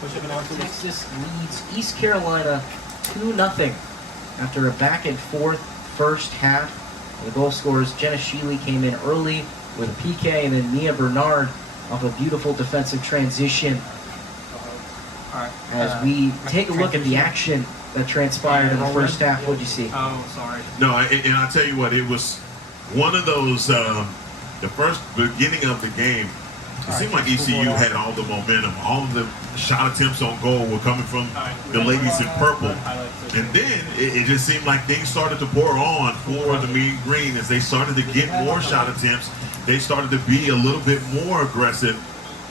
Texas leads East Carolina 2-0 after a back-and-forth first half. The goal scorers, Jenna Sheely came in early with a PK, and then Mia Bernard off a beautiful defensive transition. As we take a look at the action that transpired in the first half, what'd you see? Oh, sorry. No, and I'll tell you what, it was one of those, the first beginning of the game, it seemed like ECU had all the momentum. All of the shot attempts on goal were coming from the ladies in purple. And then it just seemed like things started to pour on for the Mean Green as they started to get more shot attempts. They started to be a little bit more aggressive.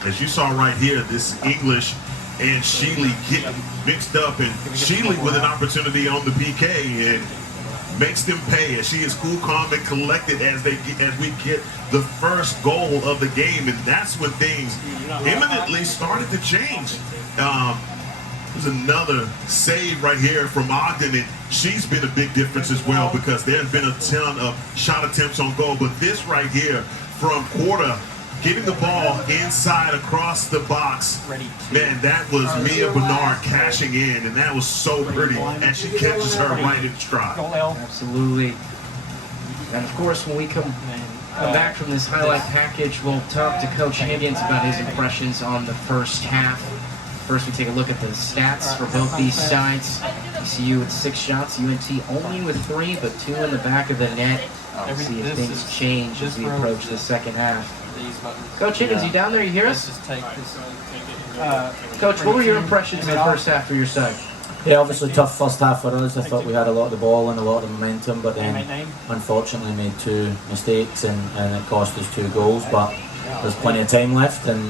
As you saw right here, this English and Sheely get mixed up, and Sheely with an opportunity on the PK and makes them pay as she is cool, calm, and collected as we get the first goal of the game, and that's when things imminently started to change. There's another save right here from Ogden, and she's been a big difference as well because there's been a ton of shot attempts on goal, but this right here from Quarter, getting the ball inside across the box, man, that was Mia Bernard cashing in, and that was so pretty, and she catches her right in stride. Absolutely. And of course, when we come back from this highlight package, we'll talk to Coach Higgins about his impressions on the first half. First, we take a look at the stats for both these sides. ECU with 6 shots, UNT only with 3, but 2 in the back of the net. We'll see if things change as we approach the second half. Coach Higgins, you down there? You hear us? Coach, what were your impressions in the first half for your side? Yeah, obviously tough first half for us. I thought we had a lot of the ball and a lot of the momentum, but then unfortunately made 2 mistakes and it cost us 2 goals. But there's plenty of time left, and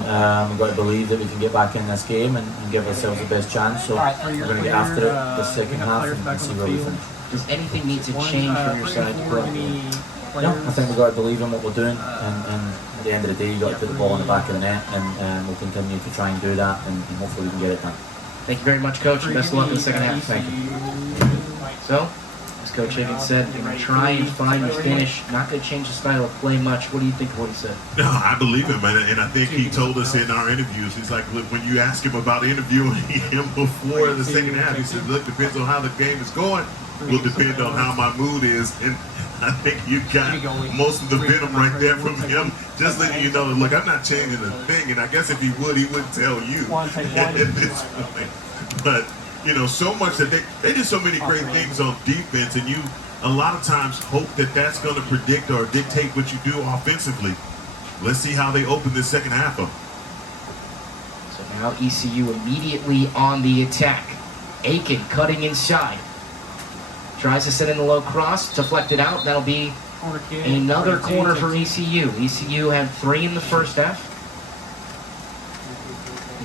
we've got to believe that we can get back in this game and give ourselves the best chance. So we're going to get after it this second half and see where we finish. Does anything need to change from your side? No, I think we've got to believe in what we're doing, and at the end of the day, you've got to put the ball in the back of the net, and we'll continue to try and do that, and hopefully we can get it done. Thank you very much, Coach, and best of luck in the second half. Thank you. So, as Coach Higgins said, you're going to try and find your finish. Not going to change the style of play much. What do you think of what he said? No, I believe him, and I think he told us in our interviews, he's like, look, when you ask him about interviewing him before the second half, he said, look, depends on how the game is going, will depend on how my mood is, and I think you got most of the venom right there from him, just letting you know, look, I'm not changing a thing, and I guess if he would, he wouldn't tell you at this point. But, you know, so much that they do so many great things on defense, and you a lot of times hope that that's going to predict or dictate what you do offensively. Let's see how they open this second half up. So now ECU immediately on the attack. Aiken cutting inside. Tries to send in the low cross, deflected out. That'll be another corner for ECU. ECU had 3 in the first half.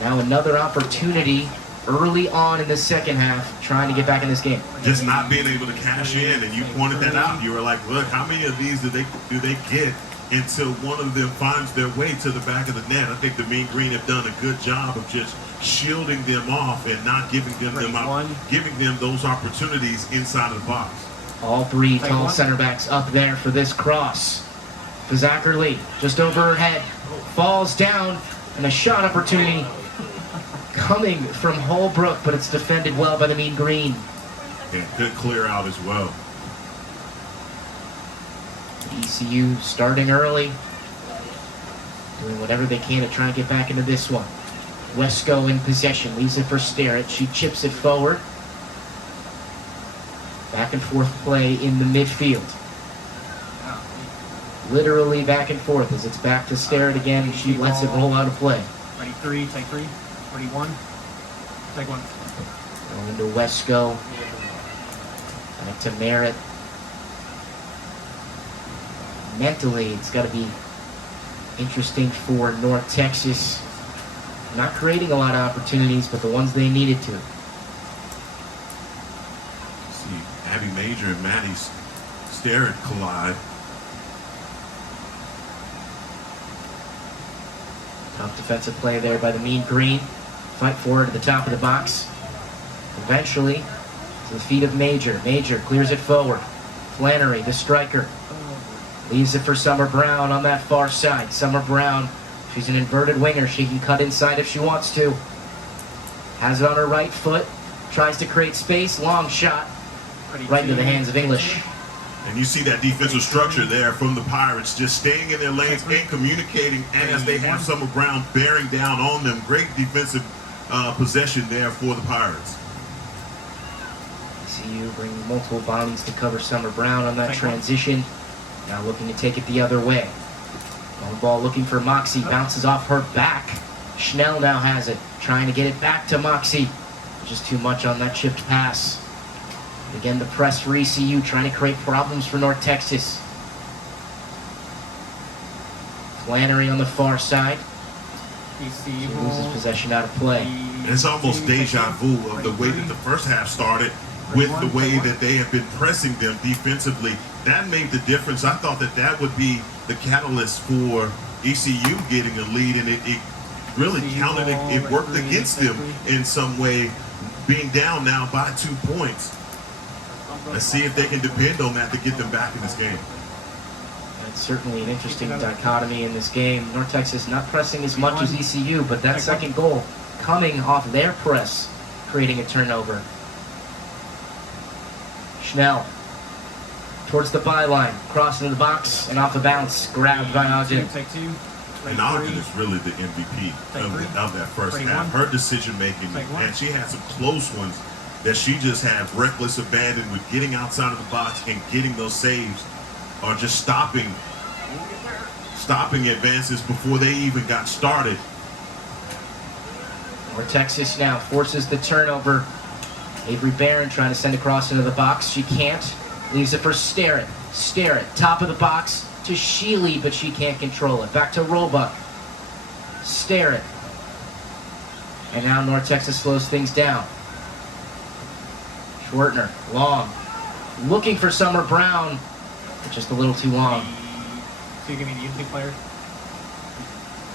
Now another opportunity early on in the second half, trying to get back in this game. Just not being able to cash in, and you pointed that out. You were like, look, how many of these do they get until one of them finds their way to the back of the net? I think the Mean Green have done a good job of just shielding them off and not giving them those opportunities inside of the box. All 3 tall center backs up there for this cross. Fazakerly just over her head, falls down, and a shot opportunity coming from Holbrook, but it's defended well by the Mean Green. And good clear out as well. ECU starting early, doing whatever they can to try and get back into this one. Wesco in possession, leaves it for Starrett. She chips it forward. Back and forth play in the midfield. Literally back and forth as it's back to Starrett again, and she lets it roll out of play. Ready 3, take 3. Ready 1, take 1. Going into Wesco. Back to Merritt. Mentally, it's got to be interesting for North Texas. Not creating a lot of opportunities, but the ones they needed to. See Abby Major and Maddie Starrett collide. Tough defensive play there by the Mean Green. Fight forward to the top of the box. Eventually, to the feet of Major. Major clears it forward. Flannery, the striker, leaves it for Summer Brown on that far side. Summer Brown, she's an inverted winger. She can cut inside if she wants to. Has it on her right foot. Tries to create space. Long shot. Right into the hands of English. And you see that defensive structure there from the Pirates, just staying in their lanes and communicating as they have Summer Brown bearing down on them. Great defensive possession there for the Pirates. ECU bringing multiple bodies to cover Summer Brown on that transition. Now looking to take it the other way. Long ball looking for Moxie. Bounces off her back. Schnell now has it. Trying to get it back to Moxie. Just too much on that chipped pass. Again, the press for ECU, trying to create problems for North Texas. Flannery on the far side. ECU loses possession out of play. And it's almost deja vu of the way that the first half started with the way that they have been pressing them defensively. That made the difference. I thought that that would be the catalyst for ECU getting a lead, and it really counted. It worked against them in some way, being down now by 2 points. Let's see if they can depend on that to get them back in this game. That's certainly an interesting dichotomy in this game. North Texas not pressing as much as ECU, but that second goal coming off their press, creating a turnover. Schnell towards the byline, crossing the box, and off the bounce, grabbed by Ogden. And Ogden is really the MVP of that first half. Her decision making, and she had some close ones that she just had reckless abandon with getting outside of the box and getting those saves, or just stopping advances before they even got started. North Texas now forces the turnover. Avery Barron trying to send a cross into the box. She can't. Leaves it for Starrett. Starrett, top of the box to Sheely, but she can't control it. Back to Roebuck. Starrett. And now North Texas slows things down. Schwartner, long. Looking for Summer Brown, but just a little too long. So you give me the UNT player?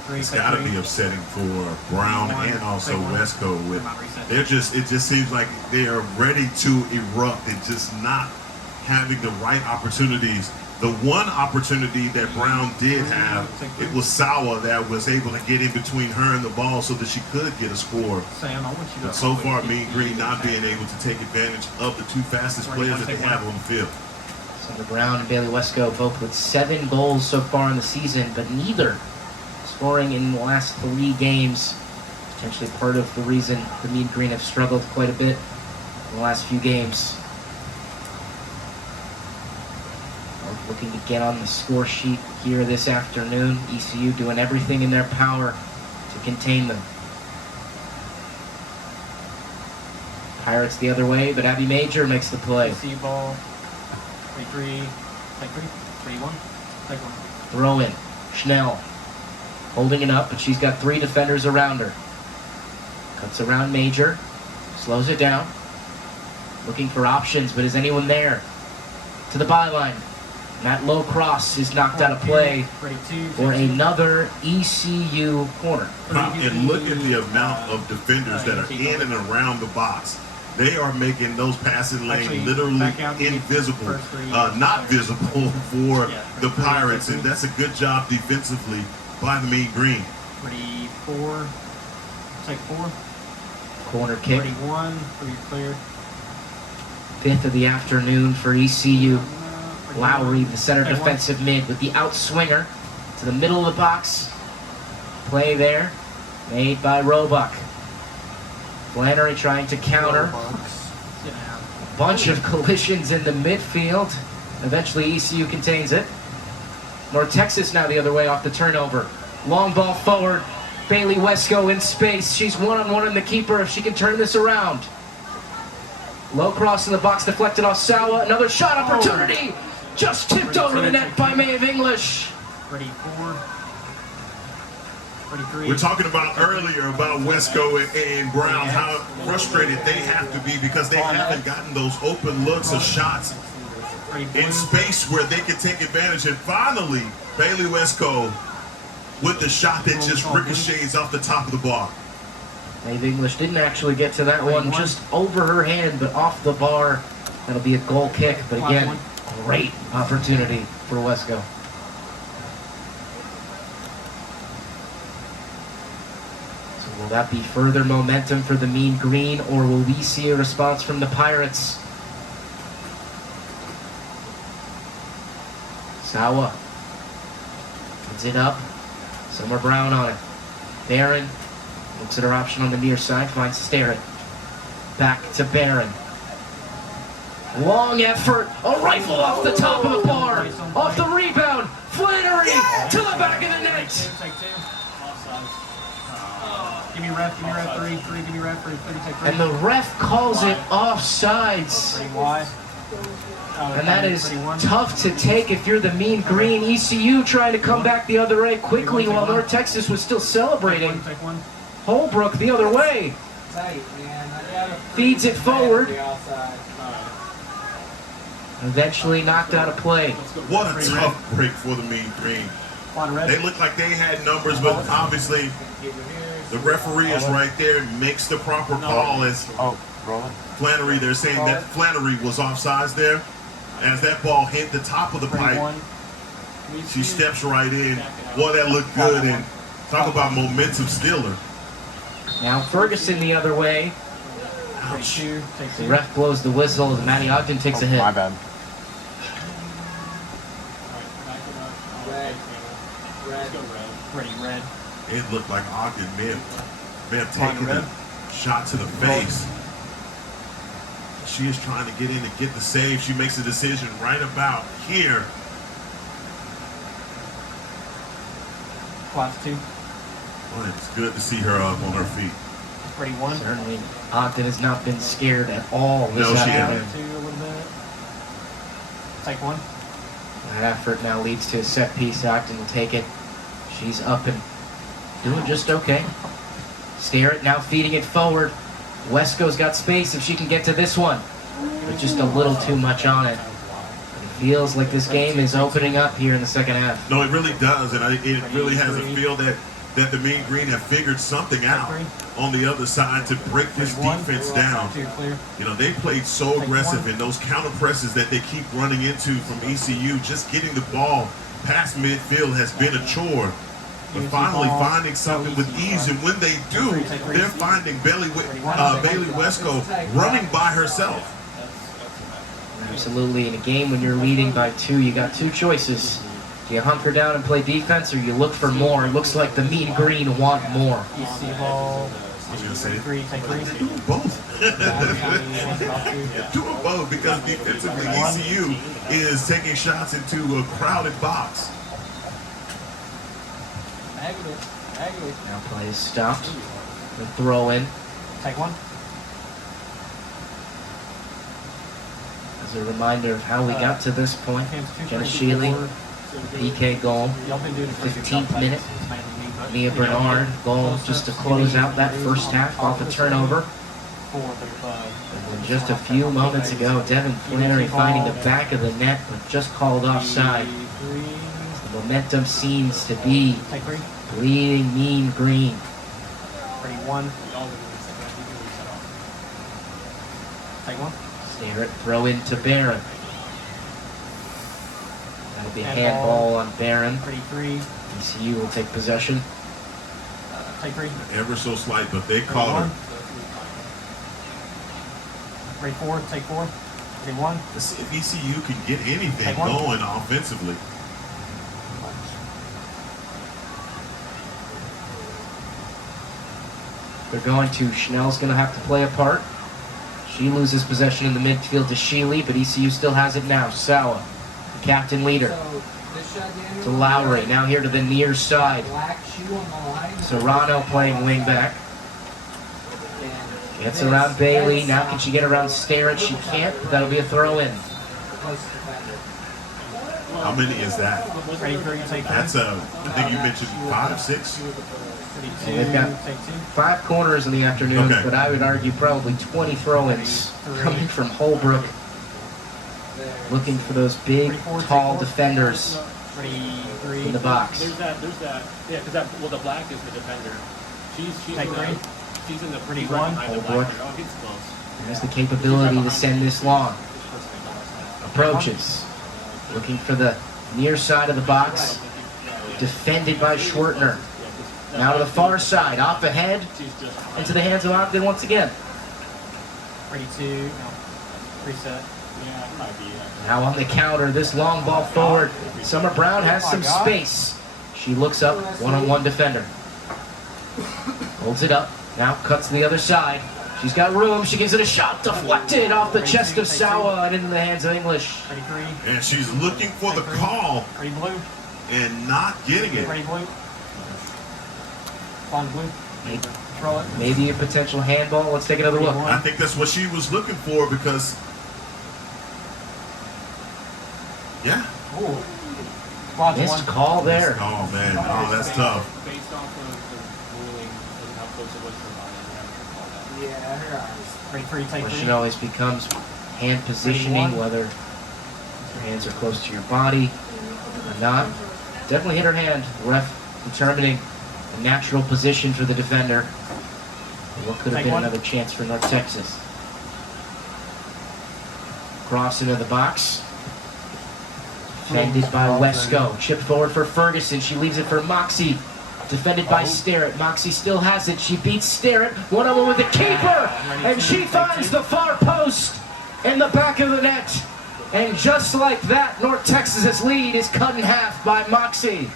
It's got to be upsetting for Brown and also Wesco. With it just seems like they are ready to erupt and just not having the right opportunities. The one opportunity that Brown did have, it was Sawa that was able to get in between her and the ball so that she could get a score. But so far, Mean Green not being able to take advantage of the two fastest players that they have on the field. Summer Brown and Bailey Wesco both with 7 goals so far in the season, but neither scoring in the last 3 games. Potentially part of the reason the Mean Green have struggled quite a bit in the last few games. Looking to get on the score sheet here this afternoon. ECU doing everything in their power to contain them. Pirates the other way, but Abby Major makes the play. ECU ball. 3-3. 3-1. Throw in. Schnell holding it up, but she's got 3 defenders around her. Cuts around Major. Slows it down. Looking for options, but is anyone there? To the byline. That low cross is knocked out of play for another ECU corner. And look at the amount of defenders that are in and around the box. They are making those passing lanes literally invisible, not visible for the Pirates, and that's a good job defensively by the Mean Green. 34, take 4. Corner kick. 31, 3 clear. 5th of the afternoon for ECU. Lowry, the center defensive mid, with the outswinger to the middle of the box. Play there, made by Roebuck. Flannery trying to counter. A bunch of collisions in the midfield. Eventually ECU contains it. North Texas now the other way off the turnover. Long ball forward. Bailey Wesco in space. She's one-on-one in the keeper if she can turn this around. Low cross in the box, deflected off Sawa. Another shot opportunity. Just tipped over the net by Maeve English. 34. 33. We're talking about earlier about Wesco and Brown, how frustrated they have to be because they haven't gotten those open looks or shots in space where they can take advantage. And finally, Bailey Wesco with the shot that just ricochets off the top of the bar. Maeve English didn't actually get to that one, just over her hand, but off the bar. That'll be a goal kick, but again, great opportunity for Wesco. So Will that be further momentum for the Mean Green, or will we see a response from the Pirates? Sawa puts it up. Summer Brown on it. Barron looks at her option on the near side, finds Starrett. Back to Barron. Long effort, a rifle off the top of the bar, off the rebound, Flannery to the back of the net. Take two. Give me ref, three, give me ref, three, take three. And the ref calls it offsides. Pretty wide. And that is tough to take if you're the Mean Green. ECU trying to come back the other way quickly while North Texas was still celebrating. Take one. Holbrook the other way. Feeds it forward. Eventually knocked out of play. What a tough break for the Mean Green. They looked like they had numbers, but obviously the referee is right there and makes the proper call as Flannery. They're saying that Flannery was offsides there. As that ball hit the top of the pipe, she steps right in. Boy, that looked good. And talk about momentum stealer. Now Ferguson the other way. Ouch. The ref blows the whistle as Matty Ogden takes a hit. My bad. Red. It looked like Ogden may have taken a shot to the face. She is trying to get in and get the save. She makes a decision right about here. Class two. Well, it's good to see her up on her feet. Ready one. Certainly Ogden has not been scared at all this No, she afternoon. hasn't. Two a little bit. Take one. That effort now leads to a set piece. Ogden will take it. She's up and doing just okay. Starrett now feeding it forward. Wesco's got space if she can get to this one, but just a little too much on it. It feels like this game is opening up here in the second half. No, it really does, and it really has a feel that the Mean Green have figured something out on the other side to break this defense down. You know, they played so aggressive, and those counter presses that they keep running into from ECU, just getting the ball past midfield has been a chore. But finally finding something with ease, and when they do, they're finding Bailey Wesco running by herself. Absolutely. In a game when you're leading by 2, you got 2 choices. Do you hunker down and play defense, or you look for more? It looks like the Mean Green want more. EC ball. I was going to say, Three, take three. they're doing both. They're doing both because defensively ECU is taking shots into a crowded box. Now play is stopped. The throw in. Take one. As a reminder of how we got to this point. Jenna Shealy, PK goal, 15th minute. Mia Bernard goal just to close out that first half off a turnover. And then just a few moments ago, Devin Flannery finding the back of the net, but just called offside. The momentum seems to be leading Mean Green. Ready one. Take one. Starrett throw into Barron. That'll be a handball on Barron. Ready three. ECU will take possession. Take three. Ever so slight, but they caught her. Ready four. Take four. Ready one. Let's see if ECU can get anything going offensively. They're going to. Schnell's going to have to play a part. She loses possession in the midfield to Shealy, but ECU still has it now. Sawa, the captain leader. To Lowry, now here to the near side. Serrano playing wingback. Gets around Bailey. Now can she get around Starrett? She can't, but that'll be a throw in. How many is that? Ready three. Take That's I think you mentioned 5, 6. They've got 5 corners in the afternoon, but I would argue probably 20 throw-ins coming from Holbrook. Looking for those big, tall defenders in the box. There's that. Yeah, because the black is the defender. She's in the pretty one. Holbrook. There's the capability to send this long. Approaches. Looking for the near side of the box. Defended by Schwertner. Now to the far side, off ahead, into the hands of Ogden once again. Ready to, no, reset. Yeah, it might be. Now on the counter, this long ball forward. Summer Brown has some space. She looks up, one-on-one defender. Holds it up, now cuts to the other side. She's got room, she gives it a shot, deflected off the chest of Sawa and into the hands of English. Ready 3. And she's looking for the call Ready blue. and not getting it. Ready blue. On blue. Throw it. Maybe a potential handball, let's take another look. I think that's what she was looking for because, yeah. Ooh. Quad Missed one. call there. Oh, man. Oh, that's tough. Based off of the ruling and how close it was to the body, we have to call that. Ready 3, take Question 3. always becomes hand positioning, whether your hands are close to your body or not. Definitely hit her hand. Ref determining a natural position for the defender. What could have Take been one. another chance for North Texas. Cross into the box. Defended by Wesco. Chip forward for Ferguson. She leaves it for Moxie. Defended by Starrett. Moxie still has it. She beats Starrett. One-on-one with the keeper. And she finds the far post in the back of the net. And just like that, North Texas's lead is cut in half by Moxie.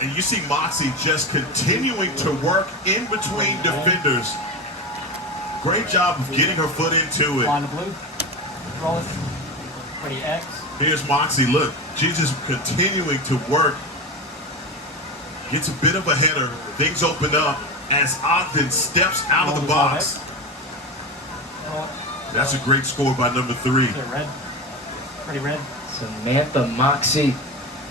And you see Moxie just continuing to work in between defenders. Great job of getting her foot into it. On the blue. Roll it. Ready X. Here's Moxie. Look, she's just continuing to work. Gets a bit of a header. Things open up as Ogden steps out of the box. Roll it. That's a great score by number 3. Is it red? Ready red. Samantha Moxie,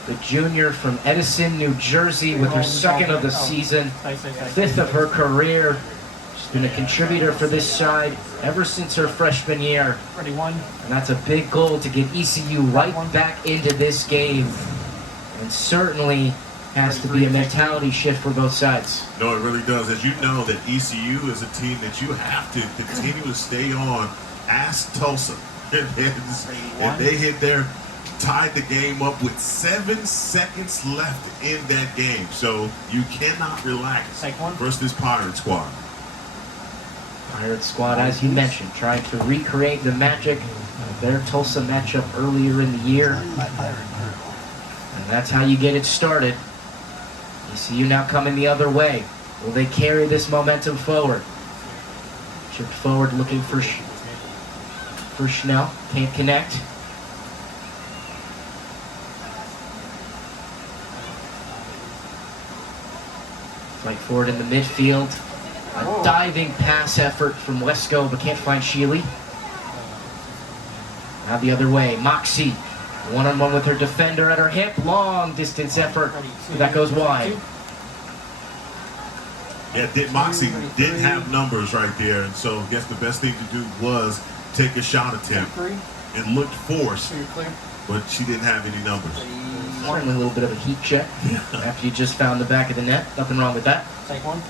the junior from Edison, New Jersey, with her second of the season, fifth of her career. She's been a contributor for this side ever since her freshman year. Ready 1. And that's a big goal to get ECU right back into this game. And certainly has to be a mentality shift for both sides. No, it really does. As you know, that ECU is a team that you have to continue to stay on. Ask Tulsa. And they hit there, tied the game up with 7 seconds left in that game. So you cannot relax Take one. versus this Pirate squad. Pirate squad, as you mentioned, trying to recreate the magic of their Tulsa matchup earlier in the year. And that's how you get it started. ECU now coming the other way. Will they carry this momentum forward? Chipped forward looking for Schnell. Can't connect. Flight forward in the midfield. A diving pass effort from Wesco, but can't find Sheely. Now the other way. Moxie. One-on-one with her defender at her hip. Long distance effort. But that goes wide. Yeah, Moxie didn't have numbers right there. And so I guess the best thing to do was take a shot attempt. It looked forced, but she didn't have any numbers. Certainly a little bit of a heat check after you just found the back of the net. Nothing wrong with that. Take one.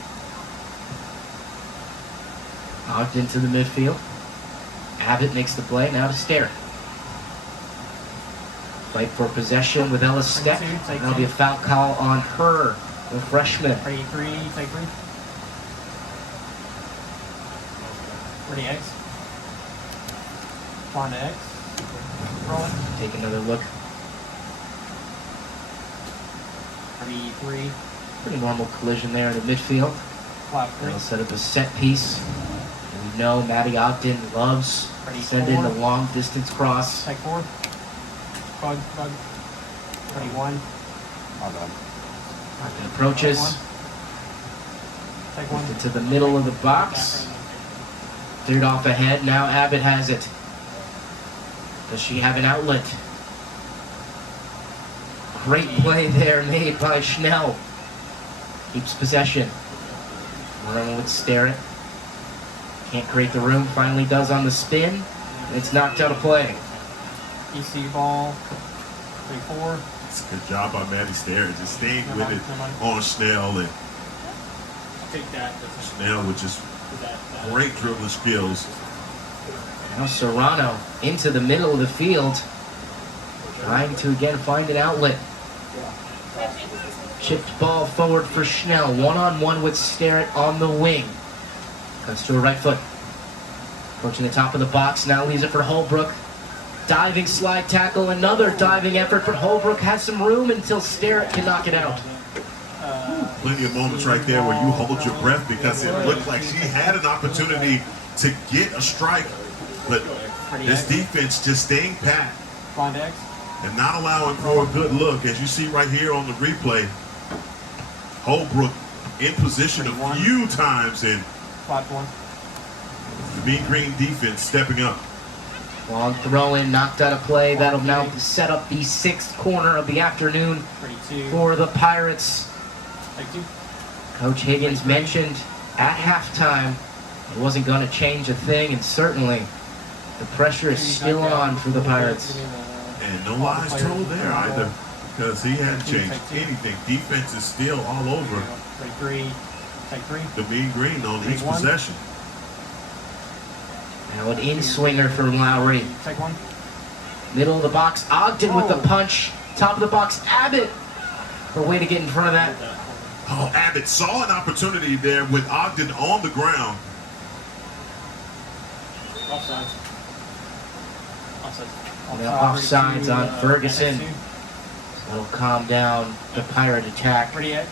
Ogden to the midfield. Abbott makes the play. Now to Starrett. Fight for possession with Ella Steck. That'll be a foul call on her, the freshman. Ready 3, take 3. Ready X. Find the X. Roll it. Take another look. Ready 3. Pretty normal collision there in the midfield. Flap 3. They'll set up a set piece. And we know Maddie Ogden loves sending the long distance cross. Take 4. Bug. Ready 1. Ogden approaches Take 1. into the middle of the box. Cleared off ahead. Now Abbott has it. Does she have an outlet? Great play there made by Schnell. Keeps possession. Running with Starrett. Can't create the room. Finally does on the spin. And it's knocked out of play. EC ball. 3-4. It's a good job by Maddie Starrett, just staying with it on Schnell. And Take that. Schnell with just great dribbling skills. Now Serrano into the middle of the field. Trying to again find an outlet. Chipped ball forward for Schnell. One-on-one with Starrett on the wing. Comes to a right foot. Approaching the top of the box. Now leaves it for Holbrook. Diving slide tackle. Another diving effort for Holbrook. Has some room until Starrett can knock it out. Plenty of moments right there where you hold your breath because it looked like she had an opportunity to get a strike, but this defense just staying pat and not allowing for a good look. As you see right here on the replay, Holbrook in position a few times, and the Mean Green defense stepping up. Long throw in, knocked out of play. That'll now set up the 6th corner of the afternoon for the Pirates. Coach Higgins mentioned at halftime it wasn't going to change a thing, and certainly the pressure is still on for the Pirates. And no lies told there either, because he hadn't changed anything. Defense is still all over the Mean Green on each possession. Now an in-swinger from Lowry. Middle of the box, Ogden with the punch. Top of the box, Abbott. For a way to get in front of that. Oh, Abbott saw an opportunity there with Ogden on the ground. Offsides on Ferguson. So that'll calm down the Pirate attack. Again,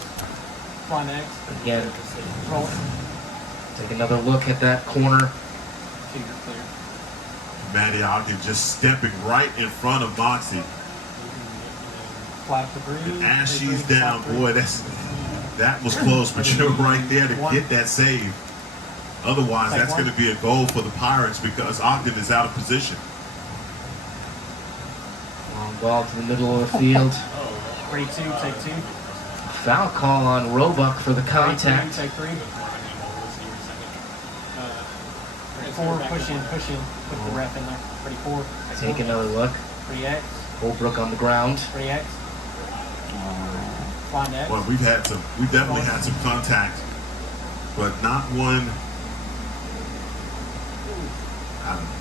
take another look at that corner. Maddie Ogden just stepping right in front of Moxie. And as she's down, boy, that was close, but you're right there to get that save. Otherwise, that's going to be a goal for the Pirates because Ogden is out of position. Long ball to the middle of the field. Foul call on Roebuck for the contact. Push in, put the ref in there. 34. Take another look. Holbrook on the ground. Well, we've definitely had some contact, but not one.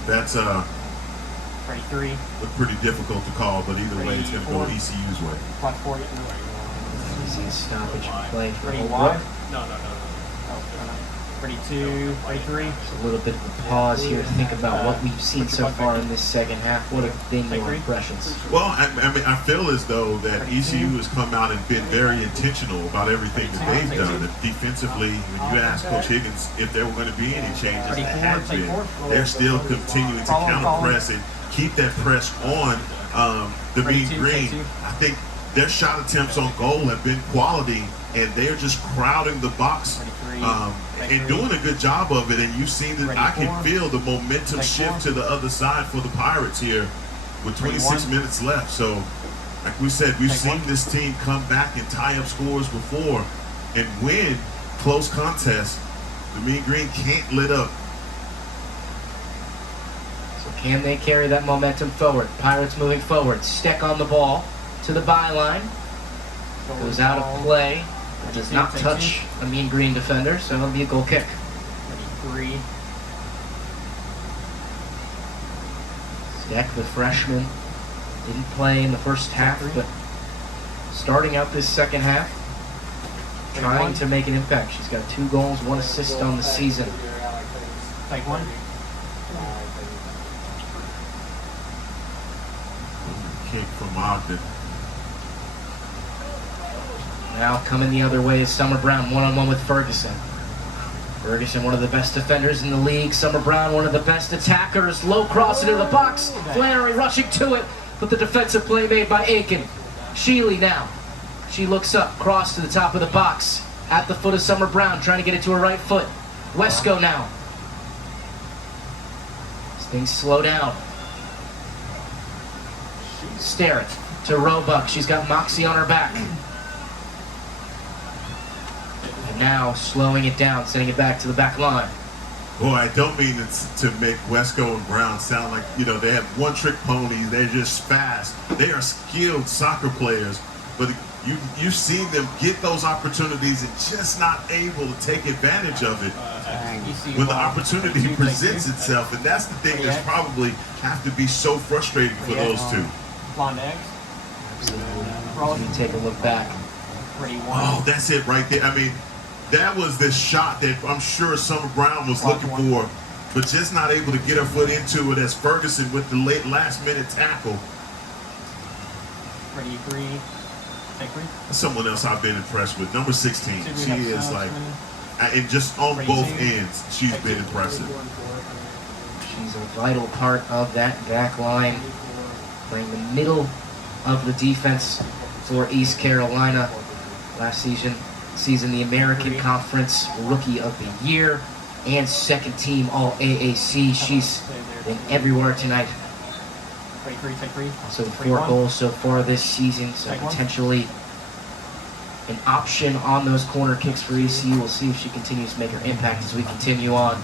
That's look pretty difficult to call, but either way, it's going to go ECU's way. Easy stoppage play for Holbrook. No. 32, 33. Just a little bit of a pause here to think about what we've seen so far in this second half. What have been your impressions? Well, I mean, I feel as though that ECU has come out and been very intentional about everything that they've done. And defensively, when you ask Coach Higgins if there were going to be any changes, there have been. They're still continuing to counter press and keep that press on the Mean Green. I think their shot attempts on goal have been quality, and they're just crowding the box and doing a good job of it. And you've seen that I can feel the momentum shift to the other side for the Pirates here with 26 minutes left. So, like we said, we've seen this team come back and tie up scores before and win close contests. The Mean Green can't let up. So can they carry that momentum forward? Pirates moving forward. Steck on the ball to the byline. Goes out of play. Does not touch a Mean Green defender, so it'll be a goal kick. 33. Steck, the freshman, didn't play in the first half, but starting out this second half, trying to make an impact. She's got 2 goals, 1 assist on the season. Take one. Kick from Ogden. Now coming the other way is Summer Brown, one-on-one with Ferguson. Ferguson, one of the best defenders in the league. Summer Brown, one of the best attackers. Low cross into the box. Flannery rushing to it, but the defensive play made by Aiken. Sheely now. She looks up, cross to the top of the box. At the foot of Summer Brown, trying to get it to her right foot. Wesco now. Things slow down. Starrett to Roebuck. She's got Moxie on her back. Now slowing it down, sending it back to the back line. Boy, I don't mean to make Wesco and Brown sound like, they have one-trick ponies. They're just fast. They are skilled soccer players, but you've seen them get those opportunities and just not able to take advantage of it when the opportunity presents itself. And that's the thing that's probably have to be so frustrating for those two. Absolutely. You take a look back. Ready, one. Oh, that's it right there. I mean, that was the shot that I'm sure Summer Brown was looking for, but just not able to get her foot into it as Ferguson with the last minute tackle. Ready, three. Take three. Someone else I've been impressed with. Number 16. She is like, and just on Ready, both two. ends, she's been impressive. She's a vital part of that back line, playing the middle of the defense for East Carolina. Last season the American Conference Rookie of the Year and second team All AAC. She's been everywhere tonight. Ready, three. Take three. Also 4 goals so far this season, so Take one. potentially an option on those corner kicks for ECU. We'll see if she continues to make her impact as we continue on.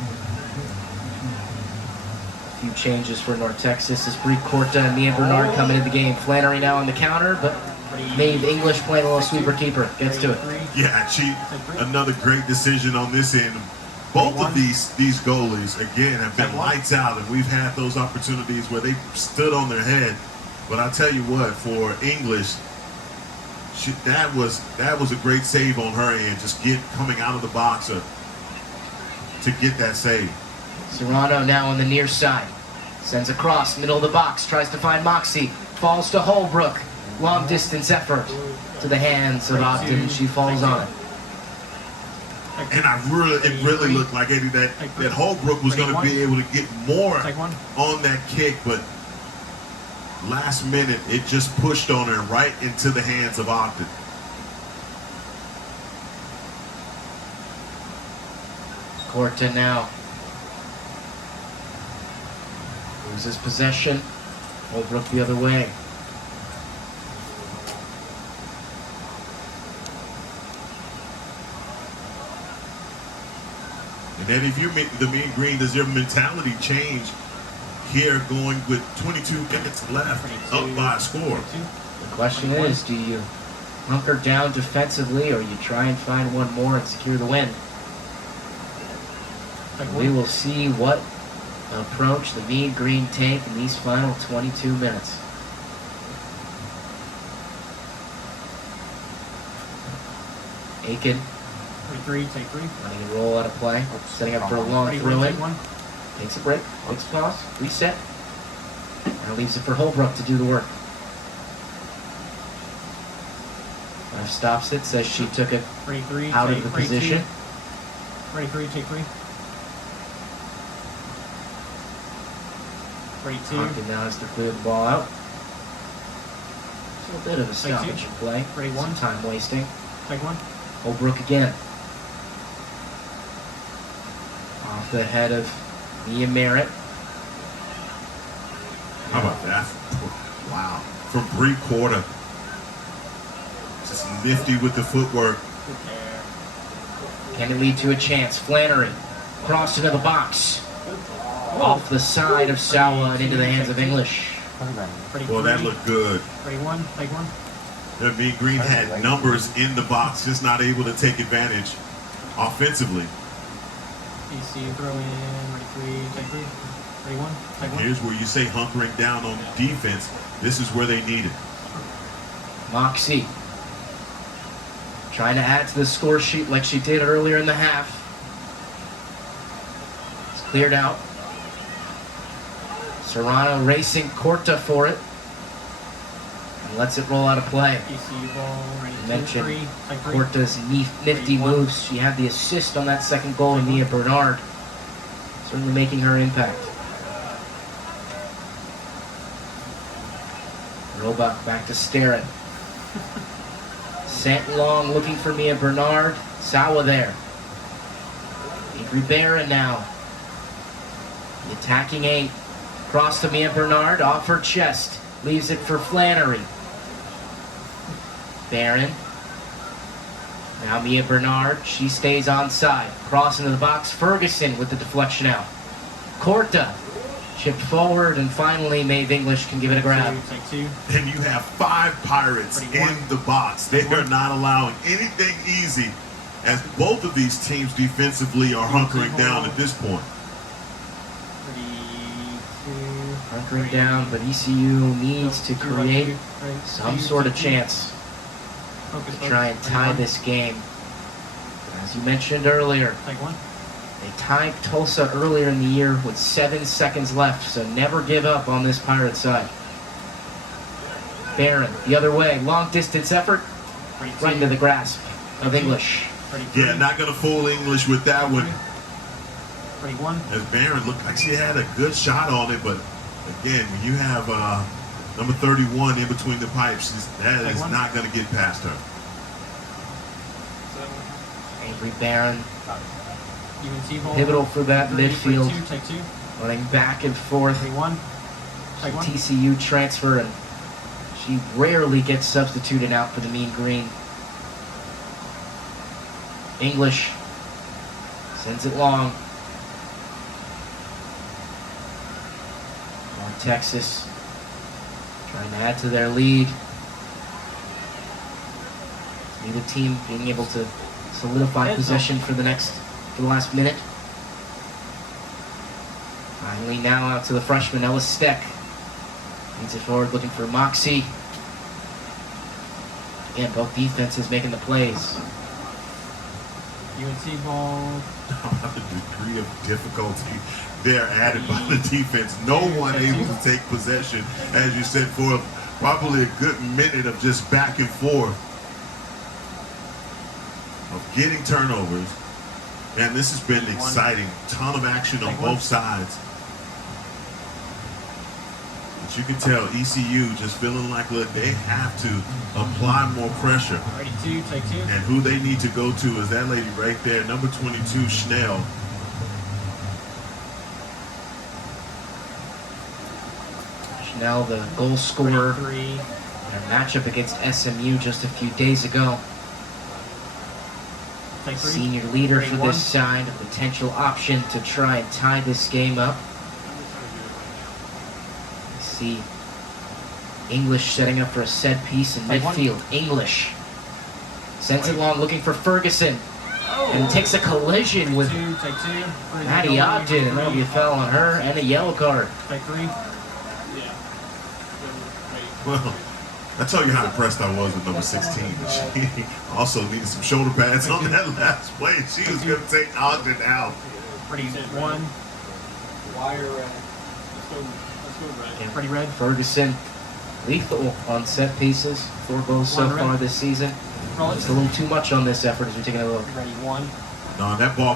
A few changes for North Texas as Bree Corta and Mia Bernard come into the game. Flannery now on the counter, but Maeve English playing a little sweeper keeper. Gets to it. Yeah, another great decision on this end. Both of these goalies, again, have been lights out, and we've had those opportunities where they stood on their head. But I tell you what, for English, that was a great save on her end, just coming out of the box to get that save. Serrano now on the near side. Sends across, middle of the box, tries to find Moxie. Falls to Holbrook. Long distance effort to the hands of Ogden. She falls on it. And it really looked like Eddie that Holbrook was going to be able to get more on that kick, but last minute it just pushed on her right into the hands of Ogden. Corta now loses possession. Holbrook the other way. And then if you make the Mean Green, does your mentality change here going with 22 minutes left up by a score? The question is, do you hunker down defensively or you try and find one more and secure the win? We will see what approach the Mean Green take in these final 22 minutes. Aiken. Take three. Running a roll out of play. Setting up for a long throw-in. Takes a break. Takes a pause. Reset. Now leaves it for Holbrook to do the work. Ref stops it. Says she took it out of the position. Ready, three. Take three. Ready, two. Ogden now has to clear the ball out. It's a bit of a stoppage in play. Ready, one. Some time wasting. Take one. Holbrook again. Off the head of Mia Merritt. How about that? Wow. From Bree Corta. Just nifty with the footwork. Can it lead to a chance? Flannery crossed into the box. Off the side of Sawa and into the hands of English. Well, that looked good. Ready, one. Take one. The Mean Green had numbers in the box, just not able to take advantage offensively. ECU throw in. Ready, three. Take three. Ready, one. Take one. Here's where you say hunkering down on defense. This is where they need it. Moxie trying to add to the score sheet like she did earlier in the half. It's cleared out. Serrano racing Corta for it. And lets it roll out of play. ECU ball. Ready, You two, mentioned three. Take three. Corta's nifty moves. She had the assist on that second goal to Mia Bernard. Certainly making her impact. Roebuck back to Starrett. Sent long, looking for Mia Bernard. Sawa there. Avery Barron now. The attacking 8. Cross to Mia Bernard, off her chest. Leaves it for Flannery. Barron. Now Mia Bernard, she stays onside. Cross into the box, Ferguson with the deflection out. Corta chipped forward, and finally Maeve English can give it a grab. Take two. And you have 5 Pirates in the box. They are not allowing anything easy, as both of these teams defensively are hunkering down at this point. Hunkering down, but ECU needs to create some sort of chance. Focus, to try and focus. tie Ready, this game. As you mentioned earlier, Take one. they tied Tulsa earlier in the year with 7 seconds left, so never give up on this Pirate side. Barron, the other way, long distance effort, Ready, right two. into the grasp of English. Ready, three. Yeah, not going to fool English with that one. Ready, one. As Barron looked like she had a good shot on it, but again, when you have number 31 in between the pipes, that is not going to get past her. Avery Barron, UNT ball. pivotal for that Three, midfield, Ready, two. Take two. running back and forth. Ready, one. Take one. TCU transfer, and she rarely gets substituted out for the Mean Green. English sends it long. On Texas, trying to add to their lead. Neither team being able to solidify possession for the last minute. Finally now out to the freshman, Ellis Steck. Leads it forward, looking for Moxie. Again, both defenses making the plays. UNT ball. The degree of difficulty there added by the defense. No one able to take possession, as you said, for probably a good minute of just back and forth of getting turnovers. And this has been exciting. Ton of action on both sides. But you can tell ECU just feeling like, look, they have to apply more pressure. Ready, two. Take two. And who they need to go to is that lady right there, number 22, Schnell. Schnell, the goal scorer, Ready, three. in a matchup against SMU just a few days ago. Take three. Senior leader Ready, for one. this side, a potential option to try and tie this game up. See English setting up for a set piece in Take one. midfield. English sends it long, looking for Ferguson, and takes a collision with Two. Take two. Ready, Maddie go. Ogden, and that'll be a foul on her and a yellow card. Take three. Yeah. Well, I tell you how impressed I was with number 16. She also needed some shoulder pads on that last play. She was going to take Ogden out. Ready, one. Let's go red. Ready, red. Ferguson, lethal on set pieces. 4 goals so One red. far this season. Roll Just it. a little too much on this effort as we're taking a look. Ready, one. No, that ball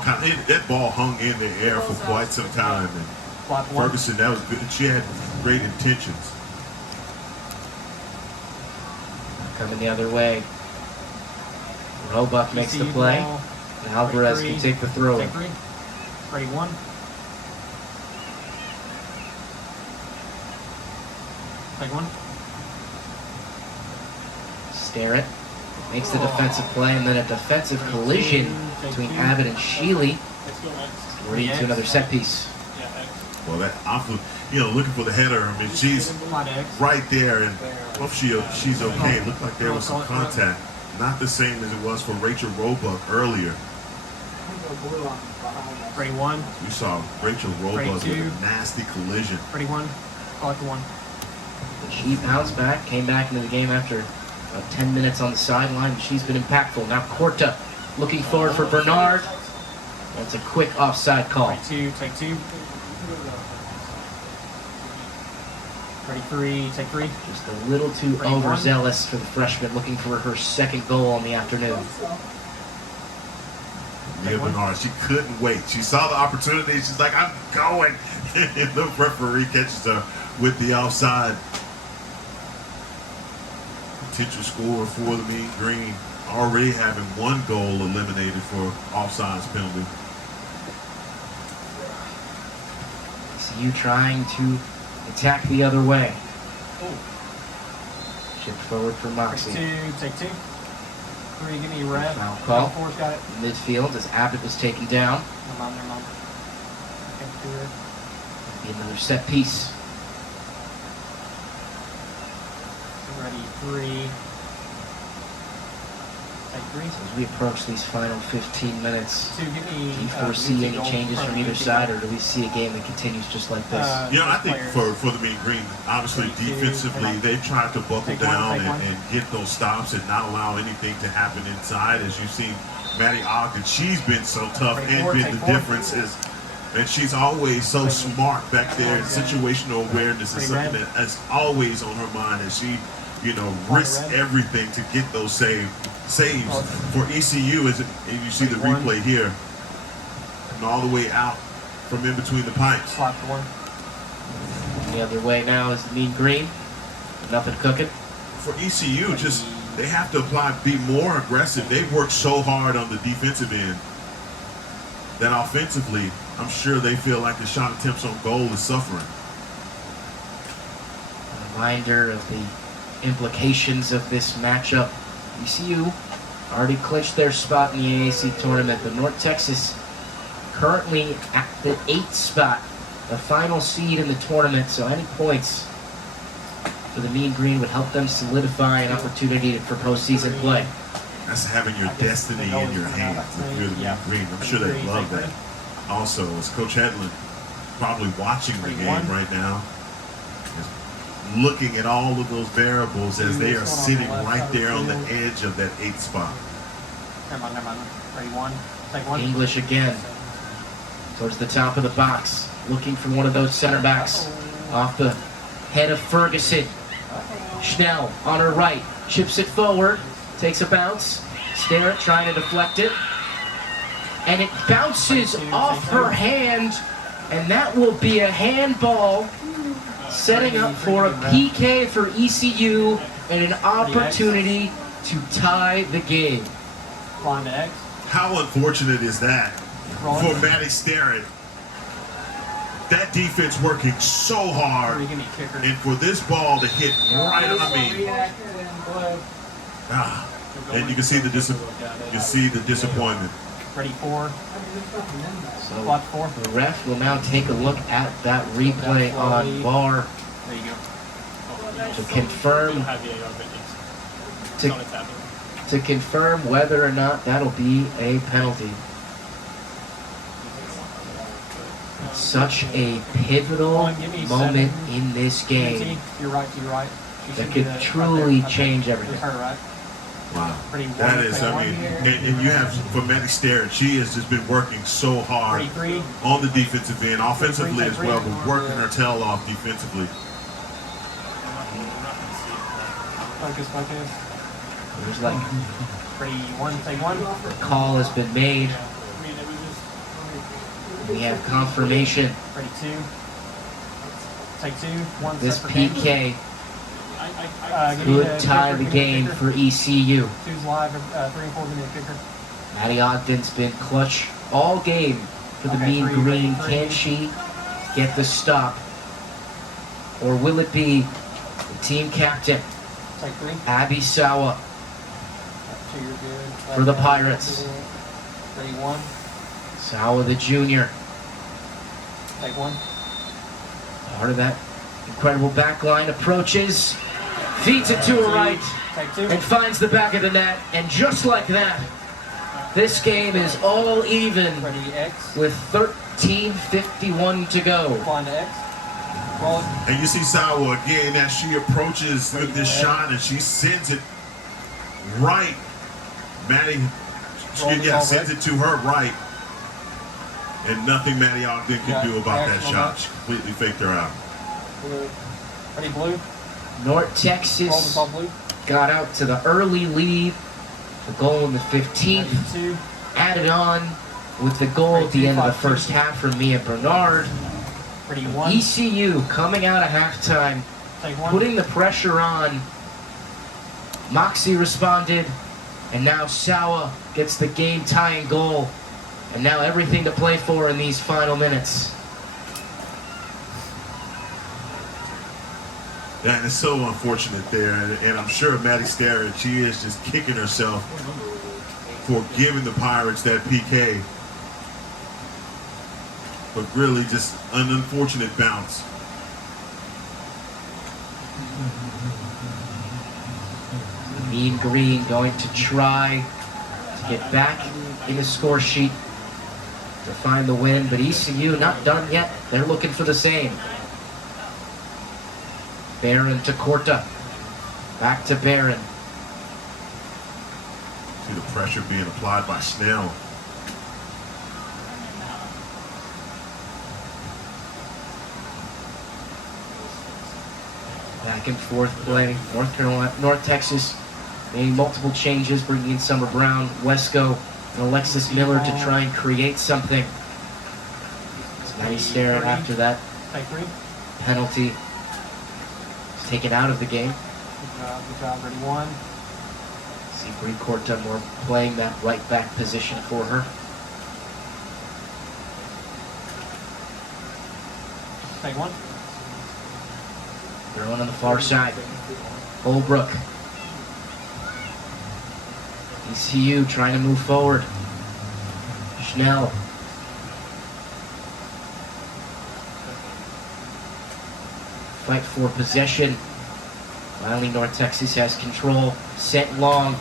hung in the air for quite some time. And Block one. Ferguson, that was good. She had great intentions. Coming the other way. Roebuck makes the ECU play, ball. and Alvarez Ready, can three. take the throw. Take three. Ready, one. Take one. Starrett makes the defensive play, and then a defensive collision between Abbott and Sheely, Let's go X. leading to another set piece. Yeah, X. Well, that awful, looking for the header. I mean, she's Quad X. right there, and hope she's okay. It looked like there was some contact. Not the same as it was for Rachel Roebuck earlier. Ready, one. You saw Rachel Roebuck with a nasty collision. Ready, one. Call it to one. She bounced back, came back into the game after about 10 minutes on the sideline. She's been impactful. Now Corta looking forward for Bernard. That's a quick offside call. Ready, two. Take two. Ready, three. Take three. Just a little too Ready, one. overzealous for the freshman, looking for her second goal on the afternoon. Leah Bernard, she couldn't wait. She saw the opportunity. She's like, I'm going. And the referee catches her with the offside. Potential score for the Mean Green, already having 1 goal eliminated for offsides penalty. See you trying to attack the other way. Shift forward for Ready, Moxie. two. Take two. Three. Give me a red. Foul call. Four's got it. Midfield as Abbott was taken down. Never mind. Never mind. Okay, clear. Be another set piece. Ready, three. As we approach these final 15 minutes, Give me, do you foresee any changes from either side, or do we see a game that continues just like this? You know, I think for the Mean Green, obviously defensively, they tried to buckle down and get those stops and not allow anything to happen inside. As you've seen, Maddie Ogden, she's been so tough and been the difference. And she's always so smart back there. Situational awareness is something that's always on her mind, as she, risks everything to get those saves. For ECU, as you see the replay here, coming all the way out from in between the pipes. The other way now is the Mean Green. Nothing cooking. For ECU, they have to be more aggressive. They've worked so hard on the defensive end that offensively, I'm sure they feel like the shot attempts on goal is suffering. A reminder of the implications of this matchup. ECU already clinched their spot in the AAC tournament, but North Texas currently at the 8th spot, the final seed in the tournament, so any points for the Mean Green would help them solidify an opportunity for postseason play. That's having your destiny in your hands if you're the Mean Green. I'm sure they love that. Also, as Coach Hedlund probably watching the game right now, is looking at all of those variables as they are sitting right there on the edge of that 8th spot. Never mind. Ready, one. Take one. English again, towards the top of the box, looking for one of those center backs. Off the head of Ferguson. Schnell on her right, chips it forward, takes a bounce. Starrett trying to deflect it. And it bounces off her hand, and that will be a handball, setting up for a PK for ECU and an opportunity to tie the game. How unfortunate is that for Maddie Starrett? That defense working so hard, and for this ball to hit right on me. And you can see the disappointment. Ready, four. So Block four. the ref will now take a look at that replay on VAR There you go. to confirm whether or not that'll be a penalty. Such a pivotal moment in this game You're right. that could truly change everything. Wow. That is, and you have, for Maddie Starrett, she has just been working so hard on the defensive end, offensively as well, but working her tail off defensively. Focus. There's like Ready, one, take one. a call has been made. We have confirmation. Ready, two. Take two. One. This set for game. PK Give me could tie the kicker, give me game kicker. for ECU. Two's live. 3 and 4, give me a kicker. Maddie Ogden's been clutch all game for the Mean three, Green. three. Can she get the stop? Or will it be the team captain, Take 3. Abby Sawa, 2, you're good. for the Pirates? Ready, one. Sawa the junior, Take one. part of that incredible back line, approaches, feeds it to her right, Take 2. and finds the back of the net. And just like that, this game is all even Ready, X. with 13:51 to go. Flying to X. Roll it. And you see Sawa again as she approaches with this shot, and she sends it right. Maddie, sends it to her right. And nothing Maddie Ogden can do about that shot. She completely faked her out. Blue. Ready, blue. North Roll the Texas ball, blue. got out to the early lead. The goal in the 15th, Ready, 2. added on with the goal at the end of the first half from Mia Bernard. Ready, 1. ECU coming out of halftime, Take 1. putting the pressure on. Moxie responded, and now Sawa gets the game-tying goal. And now everything to play for in these final minutes. That is so unfortunate there, and I'm sure Maddie Starrett, she is just kicking herself for giving the Pirates that PK. But really just an unfortunate bounce. Mean Green going to try get back in the score sheet to find the win, but ECU not done yet. They're looking for the same. Barron to Corta. Back to Barron. See the pressure being applied by Snell. Back and forth play. North Texas making multiple changes, bringing in Summer Brown, Wesco, and Alexis Miller to try and create something. It's nice there after that Take 3. penalty. It's taken out of the game. Good job. Ready 1. See Bree Corta more playing that right back position for her. Take 1. They're on the far side. Holbrook. ECU trying to move forward. Schnell. Fight for possession. Finally, North Texas has control. Sent long.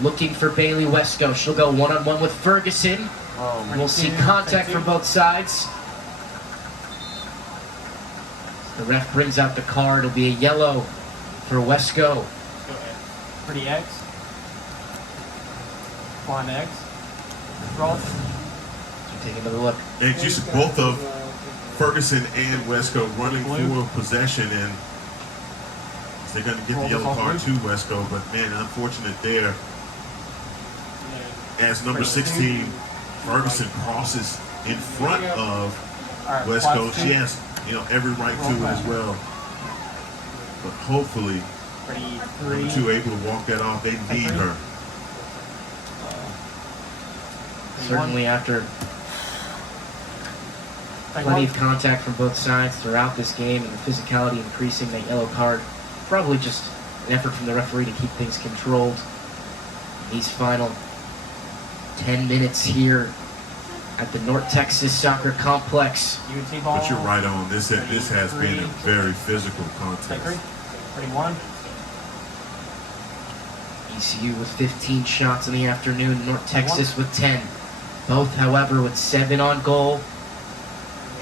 Looking for Bailey Wesco. She'll go one-on-one with Ferguson. We'll see contact from both sides. The ref brings out the card. It'll be a yellow for Wesco. Pretty X. Flying X. Roll. Take another look. And you see both of Ferguson and Wesco running for possession, and they're going to get the yellow card to Wesco, but man, unfortunate there. As number 16, Ferguson crosses in front of Wesco. She has, every right to it as well. But hopefully, number 2 able to walk that off. They need her. Certainly after plenty of contact from both sides throughout this game and the physicality increasing, that yellow card, probably just an effort from the referee to keep things controlled. These final 10 minutes here at the North Texas Soccer Complex. UNT ball. But you're right on. This has been a very physical contest. Ready 1. ECU with 15 shots in the afternoon, North Texas with 10. Both, however, with 7 on goal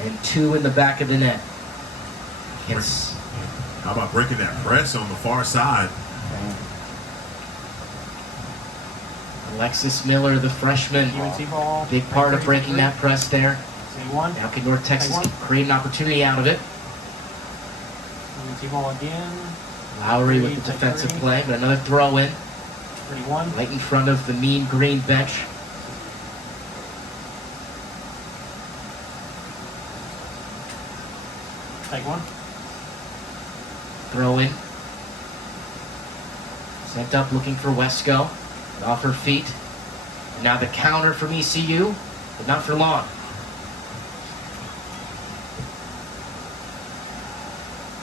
and 2 in the back of the net. Yes. How about breaking that press on the far side? Alexis Miller, the freshman, UNT ball. big part of breaking that press there. C1. Now can North Texas create an opportunity out of it? UNT ball again. Lowry with the defensive play, but another throw in. Ready 1. Right in front of the mean green bench. Take 1. Throw in. Sent up looking for Wesco. Off her feet. And now the counter from ECU, but not for long.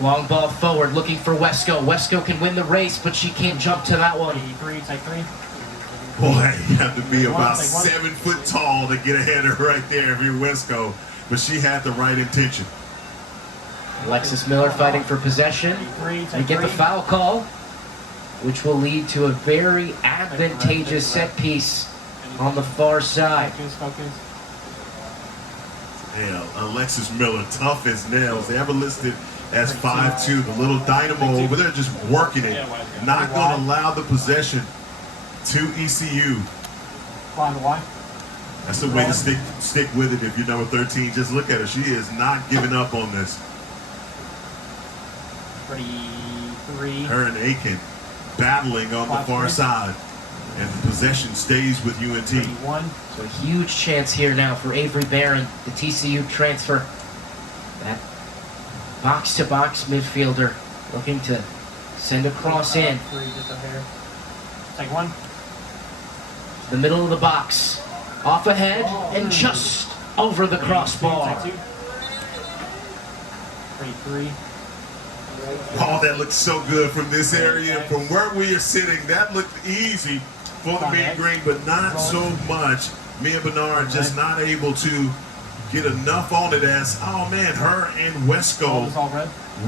Long ball forward, looking for Wesco. Wesco can win the race, but she can't jump to that one. Take 3. Boy, you have to be about 7 foot tall to get ahead of her right there if you're Wesco. But she had the right intention. Alexis Miller fighting for possession. We get the foul call, which will lead to a very advantageous set piece on the far side. Yeah, Alexis Miller, tough as nails. They have her listed as 5'2", the little dynamo over there just working it. Not going to allow the possession to ECU. That's the way to stick with it if you're number 13. Just look at her. She is not giving up on this. Ready 3. Her and Aiken battling on the far side, and the possession stays with UNT. Ready 1. So a huge chance here now for Avery Barron, the TCU transfer. That box-to-box midfielder looking to send a cross in. 3 just up here. Take 1. To the middle of the box. Off ahead and just over the crossbar. Take 2. Ready 3. Oh, that looks so good from this area. From where we are sitting, that looked easy for the mean green, but not so much. Mia Bernard just not able to get enough on it as, oh man, her and Wesco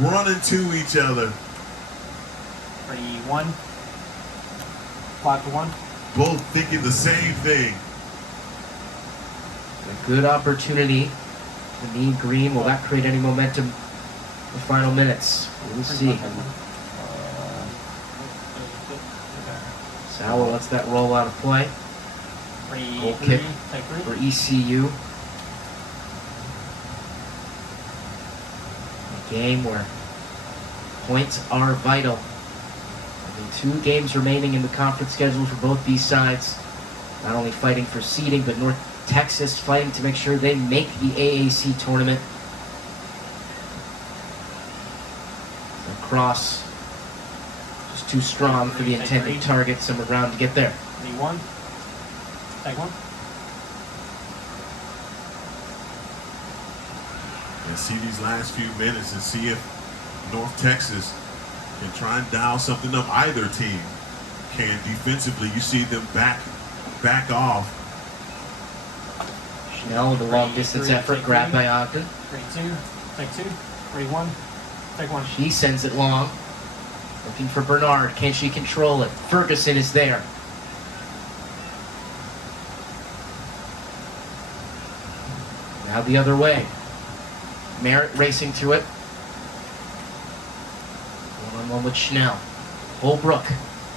running to each other. Ready 1. 5 to 1. both thinking the same thing. A good opportunity. The knee green. Will that create any momentum in the final minutes? We'll see. Sauer lets that roll out of play. Goal kick for ECU. A game where points are vital. Only 2 games remaining in the conference schedule for both these sides. Not only fighting for seeding, but North Texas fighting to make sure they make the AAC tournament. The cross just too strong for the intended target. Some around to get there. D1. Take one. And see these last few minutes and see if North Texas can try and dial something up. Either team can defensively. You see them back off. Schnell with a long distance effort, grabbed by Ogden. Ready 2. Take 2. Ready 1. Take 1. She sends it long. Looking for Bernard. Can she control it? Ferguson is there. Now the other way. Merritt racing to it. One-on-one with Schnell. Holbrook,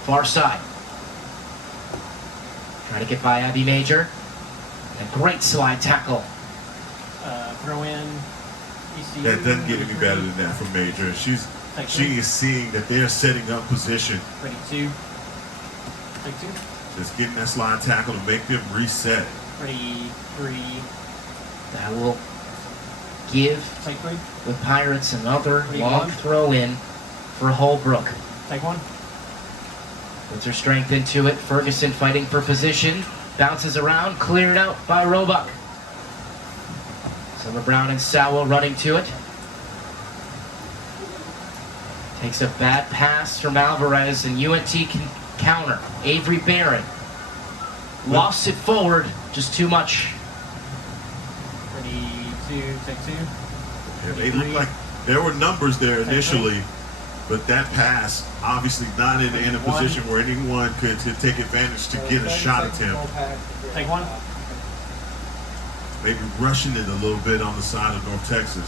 far side. Trying to get by Abby Major. A great slide tackle. Throw in ECU. That doesn't get any better than that from Major. She is seeing that they're setting up position. Ready 2. Take 2. Just getting that slide tackle to make them reset. Ready 3. That will give Take 3. the Pirates another Ready long 1. throw in for Holbrook. Take 1. Puts her strength into it. Ferguson fighting for position. Bounces around, cleared out by Roebuck. Summer Brown and Sowell running to it. Takes a bad pass from Alvarez, and UNT can counter. Avery Barron lofts it forward, just too much. Ready 2. Take 2. Yeah, they looked like there were numbers there initially, but that pass obviously not in a position where anyone could take advantage to get a shot at him. Take 1. Maybe rushing it a little bit on the side of North Texas.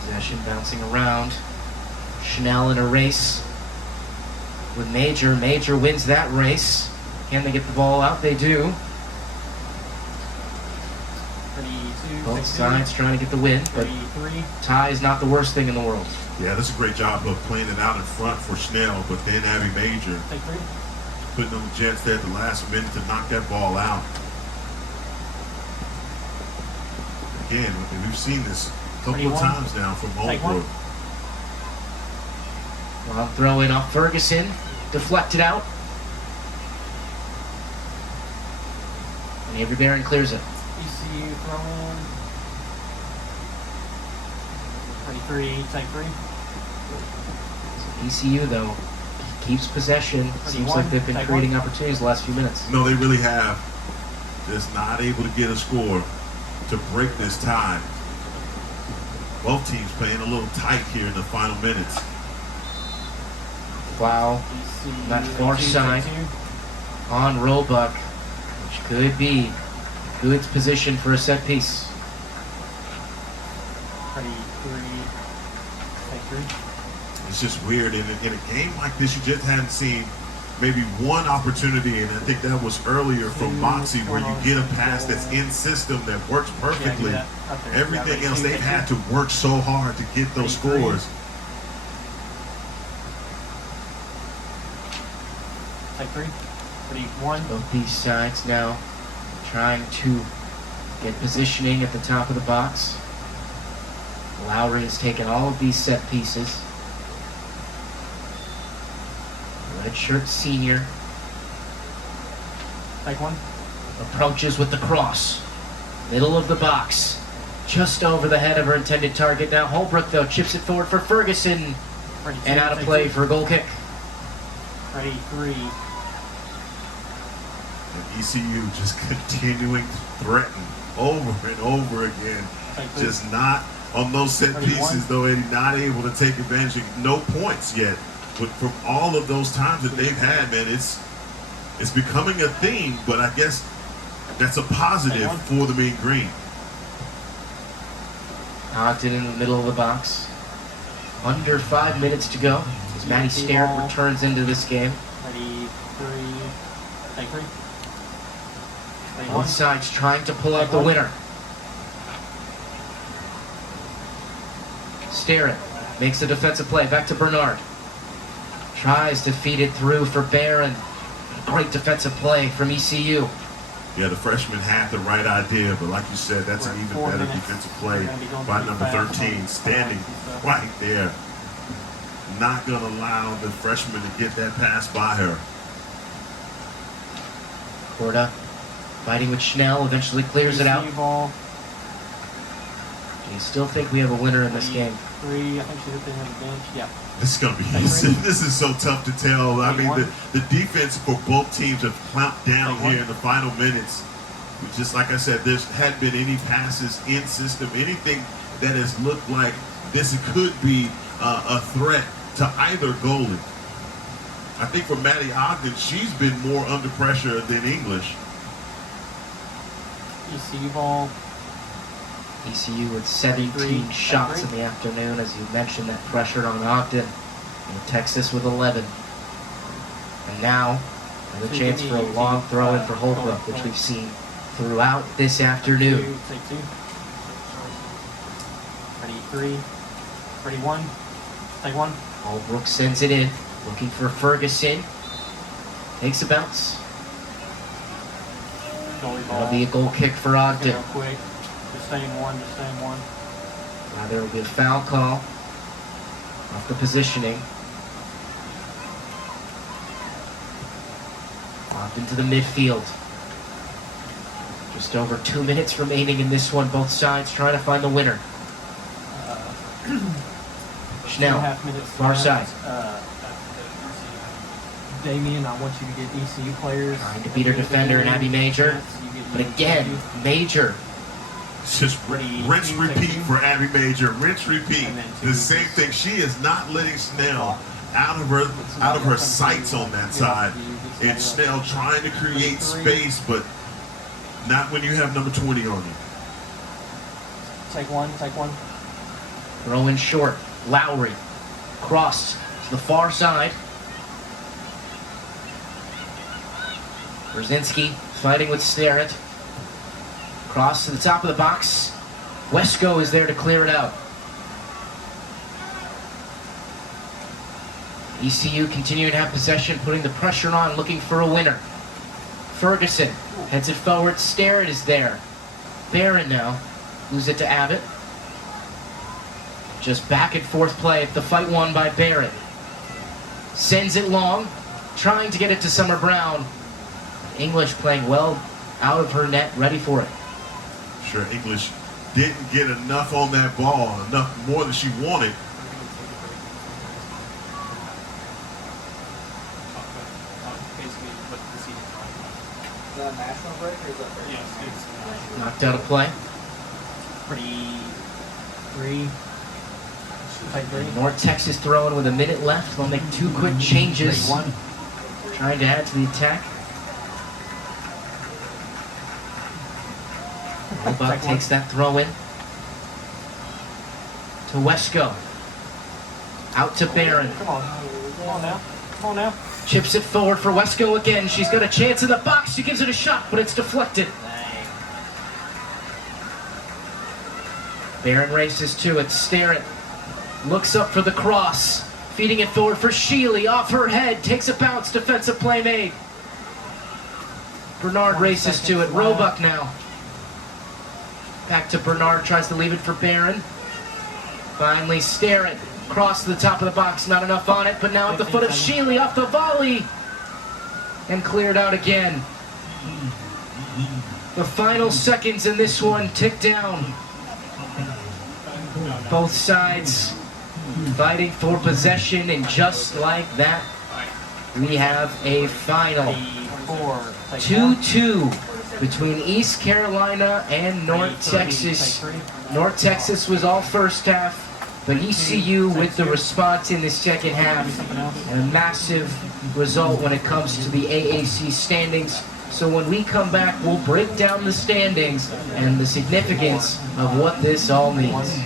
Possession bouncing around. Schnell in a race with Major. Major wins that race. Can they get the ball out? They do. Ready 2. Both Take 2. sides trying to get the win, but Ready 3. tie is not the worst thing in the world. Yeah, that's a great job of playing it out in front for Schnell, but then Abby Major Take 3. putting on the Jets there at the last minute to knock that ball out. Again, we've seen this a couple of times now from Holbrook. Long throw in off Ferguson, deflected out. And Avery Barron clears it. ECU throw in. Ready 3. Take 3. ECU, though, keeps possession. Seems like they've been creating opportunities the last few minutes. No, they really have. Just not able to get a score to break this tie. Both teams playing a little tight here in the final minutes. Foul ECU. that far side on Roebuck, which could be good position for a set piece. Ready 3. Take 3. It's just weird. In a game like this, you just hadn't seen maybe one opportunity, and I think that was earlier from Moxie, where you get a pass that's in system that works perfectly. Everything else, they've had to work so hard to get those scores. Take 3. Ready 1. Both these sides now trying to get positioning at the top of the box. Lowry has taken all of these set pieces. Redshirt senior Take 1. approaches with the cross. Middle of the box. Just over the head of her intended target. Now Holbrook, though, chips it forward for Ferguson. Ready 2. And out of Take play 2. for a goal kick. Ready 3. And ECU just continuing to threaten over and over again. Take 3. Just not on those set pieces, though, Eddie, not able to take advantage of no points yet. But from all of those times that they've had, man, it's becoming a theme, but I guess that's a positive for the Mean Green. Ogden in the middle of the box. Under 5 minutes to go as Matty Sterrett returns into this game. Ready, three, take three. Both sides trying to pull out the winner. Sterrett makes a defensive play. Back to Bernard. Tries to feed it through for Barron. Great defensive play from ECU. Yeah, the freshman had the right idea, but like you said, that's an even better defensive play by number 13, standing right there. Not going to allow the freshman to get that pass by her. Corda fighting with Schnell, eventually clears it out. Ball. Do you still think we have a winner in this game? Three, I think she's at the bench. Yeah. This is going to be easy. This is so tough to tell. I mean, the defense for both teams have clamped down here in the final minutes. Just like I said, there hadn't been any passes in system, anything that has looked like this could be a threat to either goalie. I think for Maddie Ogden, she's been more under pressure than English. ECU ball. ECU with 17 shots in the afternoon, as you mentioned, that pressured on Ogden. And Texas with 11. And now, another chance for a long throw-in for Holbrook, which we've seen throughout this afternoon. Take two. Ready, three. Ready, one. Take one. Holbrook sends it in, looking for Ferguson. Takes a bounce. That'll be a goal kick for Ogden. Real quick. Just stay in one, just stay in one. Now there will be a foul call off the positioning. Off into the midfield. Just over 2 minutes remaining in this one. Both sides trying to find the winner. Schnell, 2.5 minutes far side. Damien, I want you to get ECU players. Trying to beat her defender and Abby Major. But again, Major. It's just rinse, repeat for Abby Major. Rinse, repeat. The same thing. She is not letting Snell out of her sights on that side. And Snell trying to create space, but not when you have number 20 on you. Take one, take one. Throw in short. Lowry. Cross to the far side. Brzezinski fighting with Sterrett. Cross to the top of the box. Wesco is there to clear it out. ECU continuing to have possession, putting the pressure on, looking for a winner. Ferguson heads it forward. Sterrett is there. Barron now moves it to Abbott. Just back and forth play. The fight won by Barron. Sends it long, trying to get it to Summer Brown. English playing well out of her net, ready for it. Sure, English didn't get enough on that ball, enough more than she wanted. Is that a national break or is that break? Yes, Knocked out of play. Pretty three. Take three. North Texas throwing with a minute left. They'll make two quick changes. One. Trying to add to the attack. Roebuck takes that throw in. To Wesco. Out to Barron. Come on. Come on now. Come on now. Chips it forward for Wesco again. She's got a chance in the box. She gives it a shot, but it's deflected. Barron races to it. Sterrett looks up for the cross. Feeding it forward for Sheely. Off her head. Takes a bounce. Defensive play made. Bernard races to it. Roebuck now. Back to Bernard. Tries to leave it for Barron. Finally, Sterrett. Cross to the top of the box. Not enough on it, but now at the foot of Sheely. Off the volley. And cleared out again. The final seconds in this one tick down. Both sides fighting for possession, and just like that, we have a final 2-2 between East Carolina and North Texas. North Texas was all first half, but ECU with the response in the second half, and a massive result when it comes to the AAC standings. So when we come back, we'll break down the standings and the significance of what this all means.